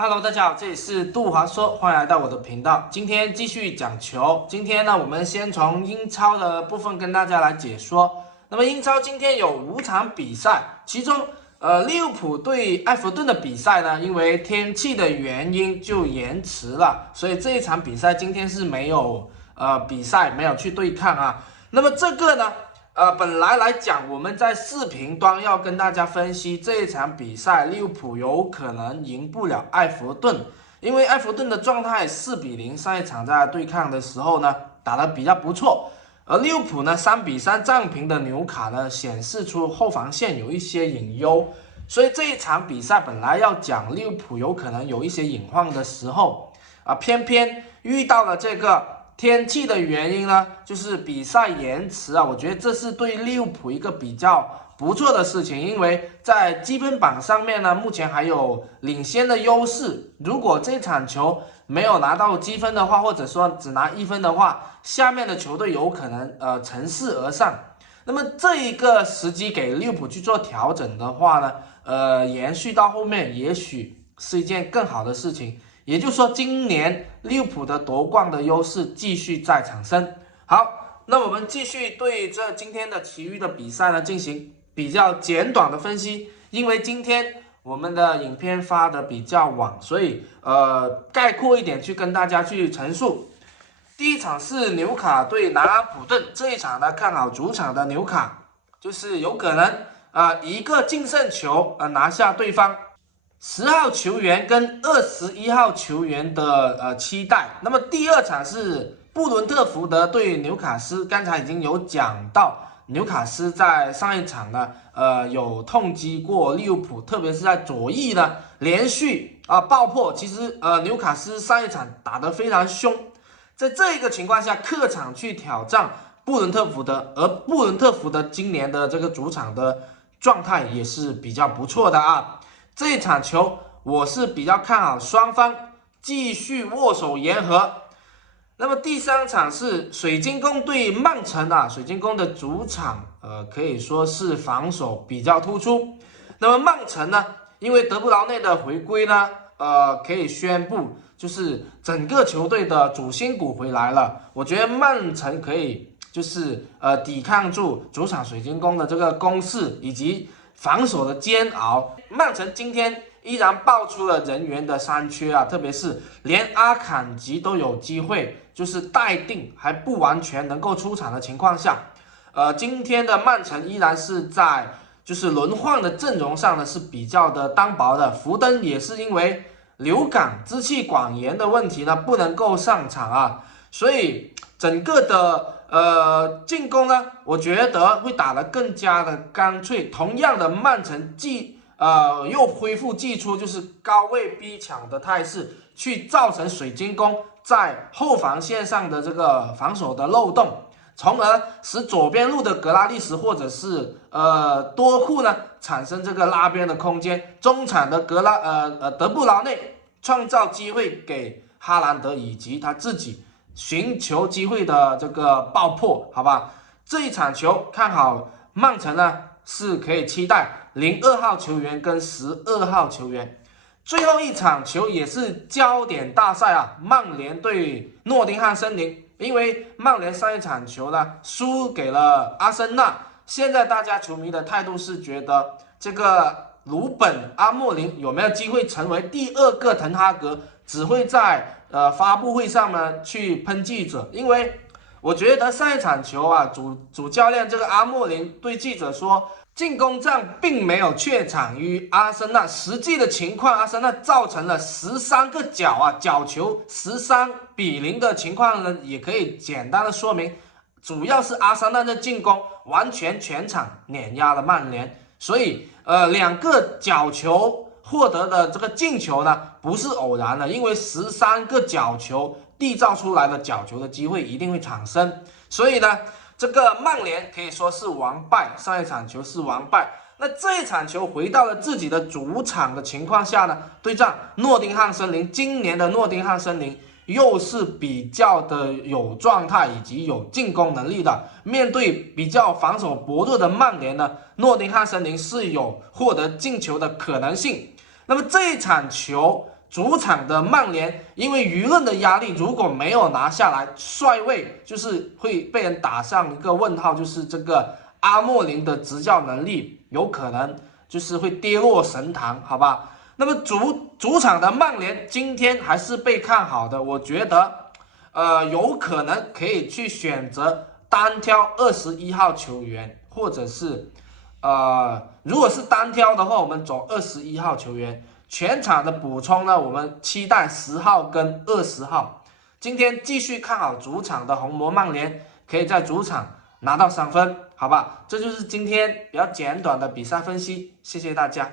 Hello，大家好，这里是杜华说，欢迎来到我的频道。今天继续讲球。今天呢，我们先从英超的部分跟大家来解说。那么英超今天有5场比赛，其中利物浦对埃弗顿的比赛呢，因为天气的原因就延迟了，所以这一场比赛今天是没有比赛，没有去对抗啊。那么这个呢？本来讲，我们在视频端要跟大家分析这一场比赛，利物浦有可能赢不了埃弗顿，因为埃弗顿的状态4-0，上一场在对抗的时候呢，打得比较不错，而利物浦呢3-3战平的纽卡呢，显示出后防线有一些隐忧，所以这一场比赛本来要讲利物浦有可能有一些隐患的时候，偏偏遇到了这个。天气的原因呢，就是比赛延迟啊，我觉得这是对利物浦一个比较不错的事情，因为在积分榜上面呢，目前还有领先的优势。如果这场球没有拿到积分的话，或者说只拿1分的话，下面的球队有可能乘势而上。那么这一个时机给利物浦去做调整的话呢，延续到后面也许是一件更好的事情。也就是说，今年利物浦的夺冠的优势继续在产生。好，那我们继续对这今天的其余的比赛呢进行比较简短的分析。因为今天我们的影片发的比较晚，所以概括一点去跟大家去陈述。第一场是纽卡对南安普顿，这一场呢看好主场的纽卡，就是有可能一个净胜球拿下对方。10号球员跟21号球员的期待。那么第二场是布伦特福德对纽卡斯，刚才已经有讲到，纽卡斯在上一场呢，有痛击过利物浦，特别是在左翼呢连续爆破。其实纽卡斯上一场打得非常凶，在这一个情况下，客场去挑战布伦特福德，而布伦特福德今年的这个主场的状态也是比较不错的啊。这一场球我是比较看好双方继续握手言和。那么第三场是水晶宫对曼城啊，水晶宫的主场可以说是防守比较突出。那么曼城呢，因为德布劳内的回归呢，可以宣布就是整个球队的主心骨回来了。我觉得曼城可以就是抵抗住主场水晶宫的这个攻势以及防守的煎熬。曼城今天依然爆出了人员的伤缺啊，特别是连阿坎吉都有机会就是待定还不完全能够出场的情况下，今天的曼城依然是在就是轮换的阵容上呢是比较的单薄的。福登也是因为流感支气管炎的问题呢不能够上场啊，所以整个的进攻呢，我觉得会打得更加的干脆。同样的，曼城又恢复祭出就是高位逼抢的态势，去造成水晶宫在后防线上的这个防守的漏洞，从而使左边路的格拉利什或者是多库呢产生这个拉边的空间，中场的德布劳内创造机会给哈兰德以及他自己寻求机会的这个爆破，好吧？这一场球看好曼城呢是可以期待02号球员跟12号球员。最后一场球也是焦点大赛啊，曼联对诺丁汉森林。因为曼联上一场球呢输给了阿森纳，现在大家球迷的态度是觉得这个鲁本阿莫林有没有机会成为第2个滕哈格，只会在发布会上呢去喷记者。因为我觉得上一场球啊，主教练这个阿莫林对记者说，进攻战并没有怯场于阿森纳，实际的情况，阿森纳造成了13个角球13-0的情况呢，也可以简单的说明，主要是阿森纳的进攻完全全场碾压了曼联，所以2个角球获得的这个进球呢，不是偶然的，因为13个角球缔造出来的角球的机会一定会产生，所以呢，这个曼联可以说是完败，上一场球是完败。那这一场球回到了自己的主场的情况下呢，对战诺丁汉森林。今年的诺丁汉森林又是比较的有状态以及有进攻能力的，面对比较防守薄弱的曼联呢，诺丁汉森林是有获得进球的可能性。那么这一场球主场的曼联，因为舆论的压力，如果没有拿下来，帅位就是会被人打上一个问号，就是这个阿莫林的执教能力有可能就是会跌落神坛，好吧？那么主场的曼联今天还是被看好的，我觉得有可能可以去选择单挑21号球员，或者是如果是单挑的话，我们走21号球员。全场的补充呢，我们期待10号跟20号。今天继续看好主场的红魔曼联，可以在主场拿到3分，好吧？这就是今天比较简短的比赛分析，谢谢大家。